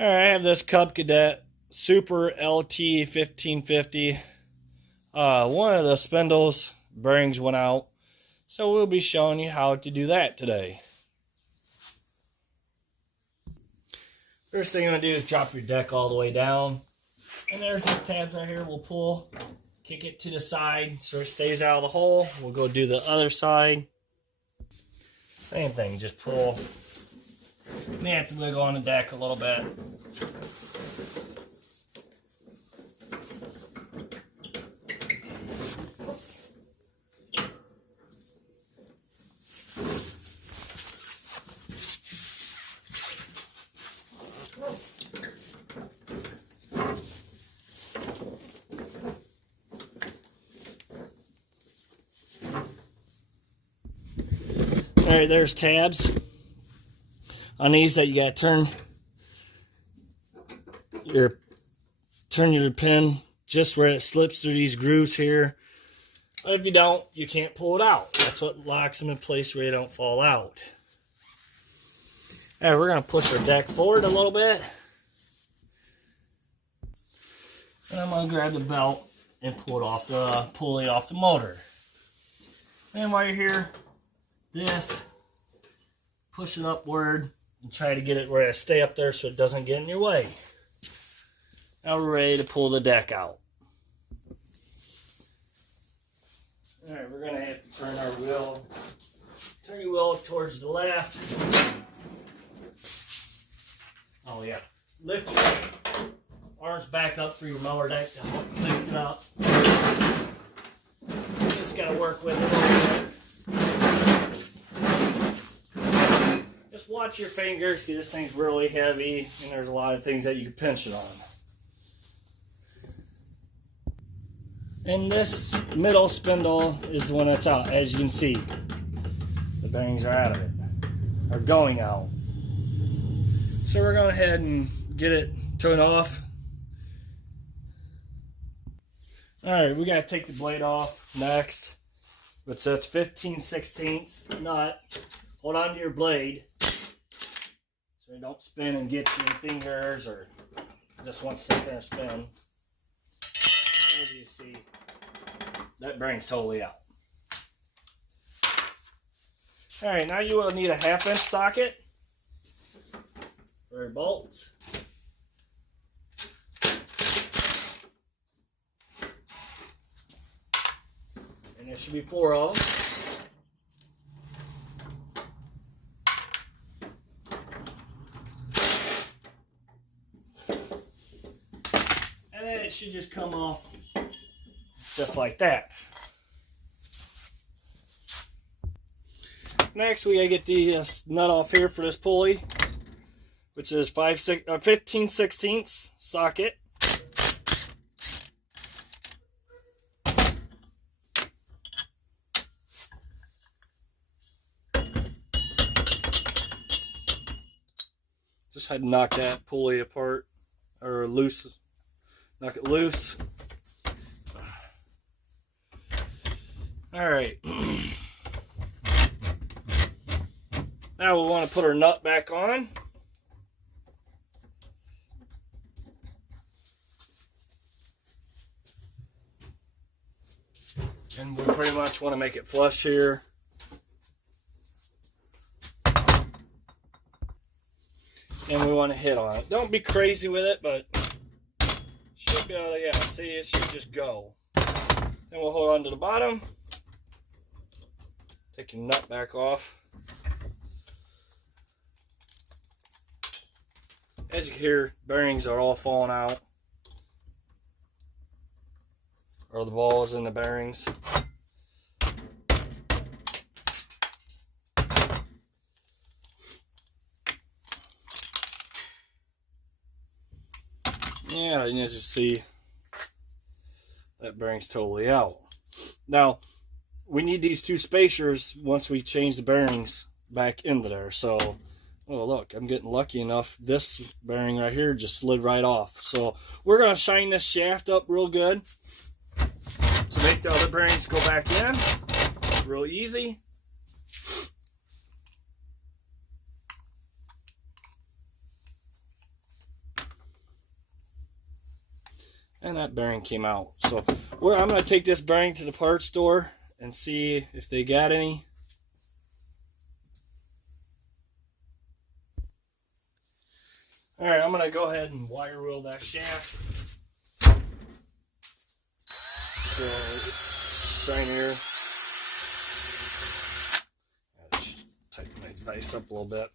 All right, I have this Cub Cadet Super LT 1550. One of the spindles bearings went out, so we'll be showing you how to do that today. First thing you're going to do is drop your deck all the way down. And there's these tabs right here. We'll pull, kick it to the side so it stays out of the hole. We'll go do the other side. Same thing, just pull. You may have to wiggle on the deck a little bit. Alright, there's tabs on these that you gotta turn your pin just where it slips through these grooves here. But if you don't, you can't pull it out. That's what locks them in place where you don't fall out. Alright, we're gonna push our deck forward a little bit. And I'm gonna grab the belt and pull it off the pulley off the motor. And while you're here, push it upward and try to get it where it stay up there so it doesn't get in your way. Now we're ready to pull the deck out. Alright, we're going to have to turn our wheel. Turn your wheel towards the left. Oh yeah. Lift your arms back up for your mower deck to help fix it up. You just got to work with it a little bit. Just watch your fingers, because this thing's really heavy and there's a lot of things that you can pinch it on. And this middle spindle is the one that's out. As you can see, the bearings are out of it, are going out. So we're going ahead and get it turned off. Alright, we got to take the blade off next. But so it's 15/16 nut. Hold on to your blade so you don't spin and get your fingers or just want to sit there and spin. As you see, that bearing's totally out. Alright, now you will need a 1/2-inch socket for your bolts. And there should be 4 of them. And then it should just come off just like that. Next, we gotta get the nut off here for this pulley, which is 15/16 socket. Just had to knock that pulley apart or loose. Knock it loose. Alright. Now we want to put our nut back on. And we pretty much want to make it flush here. And we want to hit on it. Don't be crazy with it, but should be able to, yeah, see, it should just go. Then we'll hold on to the bottom. Take your nut back off. As you can hear, bearings are all falling out. Or the balls in the bearings. Yeah, and as you see, that bearing's totally out. Now, we need these 2 spacers once we change the bearings back into there. So, oh look, I'm getting lucky enough. This bearing right here just slid right off. So we're going to shine this shaft up real good to make the other bearings go back in. Real easy. And that bearing came out. So I'm going to take this bearing to the parts store and see if they got any. Alright, I'm going to go ahead and wire wheel that shaft. So, right here. Tighten my vise up a little bit.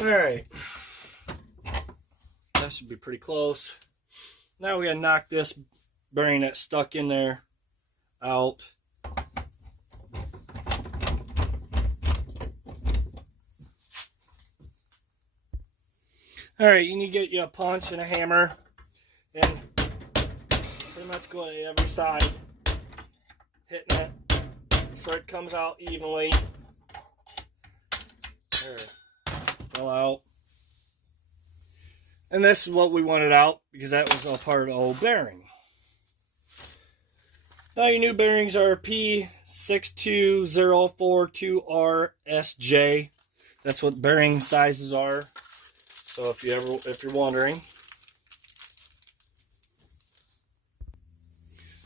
Alright, that should be pretty close. Now we gotta knock this bearing that's stuck in there out. Alright, you need to get you a punch and a hammer and pretty much go to every side, hitting it so it comes out evenly. There. Fell out. And this is what we wanted out because that was a part of the old bearing. Now your new bearings are P62042RSJ. That's what bearing sizes are. So if you're wondering.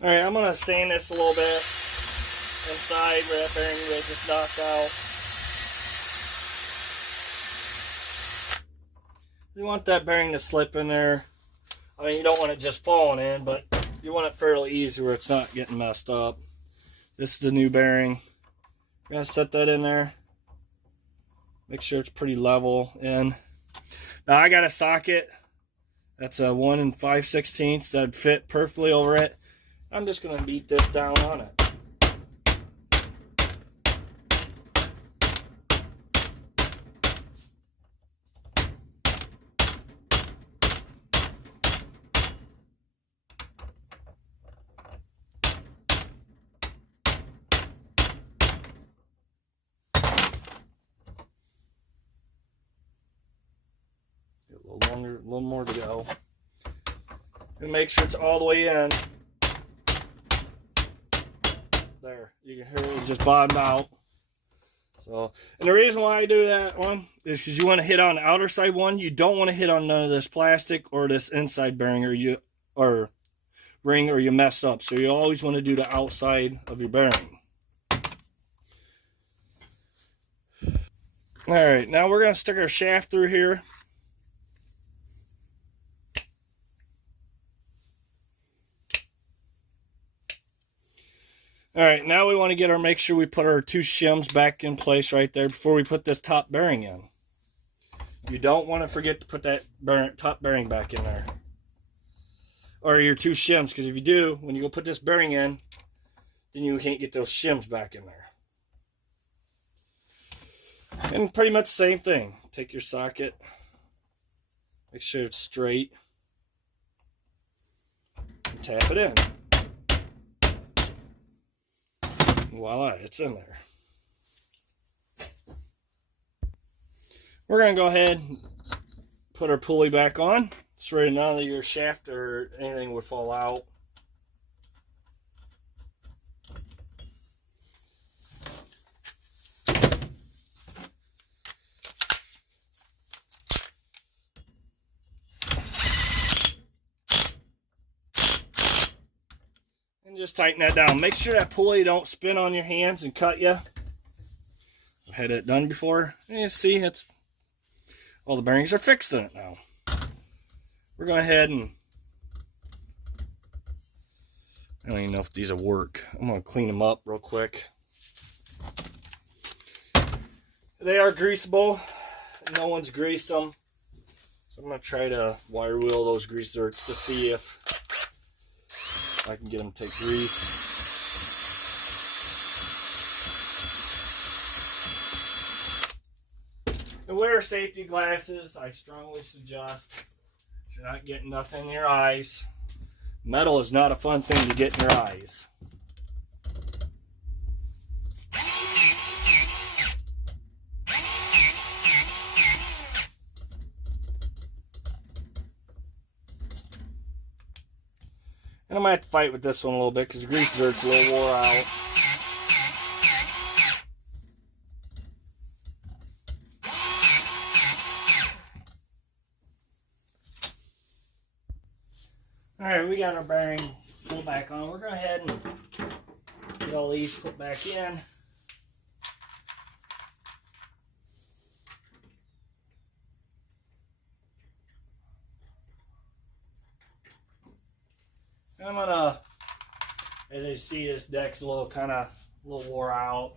Alright, I'm gonna sand this a little bit inside where that bearing was just knocked out. You want that bearing to slip in there. I mean, you don't want it just falling in, but you want it fairly easy where it's not getting messed up. This is the new bearing. We're going to set that in there. Make sure it's pretty level in. Now, I got a socket. That's a 1 5/16 that'd fit perfectly over it. I'm just going to beat this down on it. A little more to go. And make sure it's all the way in. There, you can hear it just bottomed out. So, and the reason why I do that one is because you want to hit on the outer side one. You don't want to hit on none of this plastic or this inside bearing or ring or you mess up. So you always want to do the outside of your bearing. All right, now we're going to stick our shaft through here. Alright, now we want to make sure we put our two shims back in place right there before we put this top bearing in. You don't want to forget to put that top bearing back in there. Or your two shims, because if you do, when you go put this bearing in, then you can't get those shims back in there. And pretty much the same thing. Take your socket, make sure it's straight, and tap it in. Voila, it's in there. We're going to go ahead and put our pulley back on so that none of your shaft or anything would fall out. And just tighten that down. Make sure that pulley don't spin on your hands and cut you. I've had it done before. And you see, all the bearings are fixed in it now. We're going ahead and I don't even know if these will work. I'm going to clean them up real quick. They are greasable. No one's greased them. So I'm going to try to wire wheel those grease zerks to see if I can get them to take grease. And wear safety glasses. I strongly suggest. If you're not getting nothing in your eyes. Metal is not a fun thing to get in your eyes. And I'm going to have to fight with this one a little bit because the grease dirt's a little wore out. Alright, we got our bearing pulled back on. We're going to go ahead and get all these put back in. And I'm gonna, as you see, this deck's a little wore out.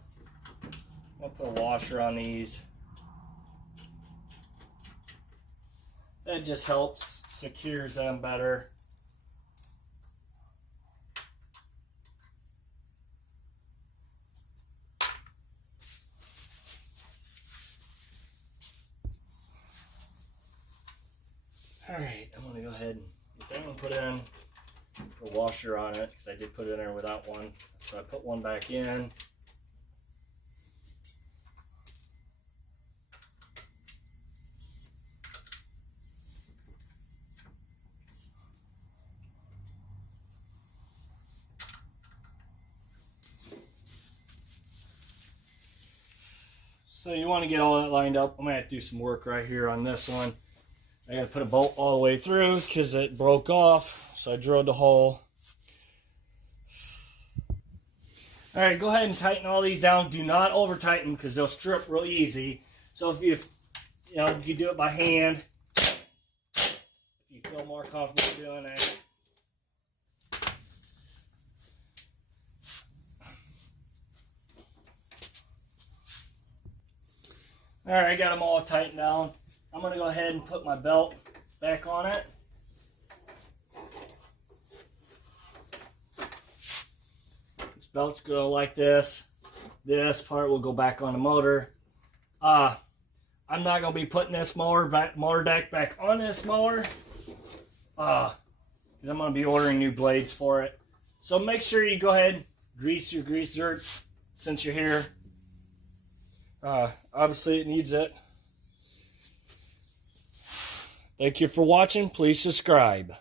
I'll put a washer on these. That just helps, secures them better. Alright, I'm going to go ahead and get that one put in, put a washer on it, because I did put it in there without one. So I put one back in. So you want to get all that lined up. I'm going to have to do some work right here on this one. I got to put a bolt all the way through because it broke off. So I drilled the hole. Alright, go ahead and tighten all these down. Do not over tighten because they'll strip real easy. So if you do it by hand, if you feel more comfortable doing that. Alright, I got them all tightened down. I'm going to go ahead and put my belt back on it. This belt's going to go like this. This part will go back on the motor. I'm not going to be putting this mower deck back on this mower. Because I'm going to be ordering new blades for it. So make sure you go ahead and grease your grease zerks since you're here. Obviously it needs it. Thank you for watching. Please subscribe.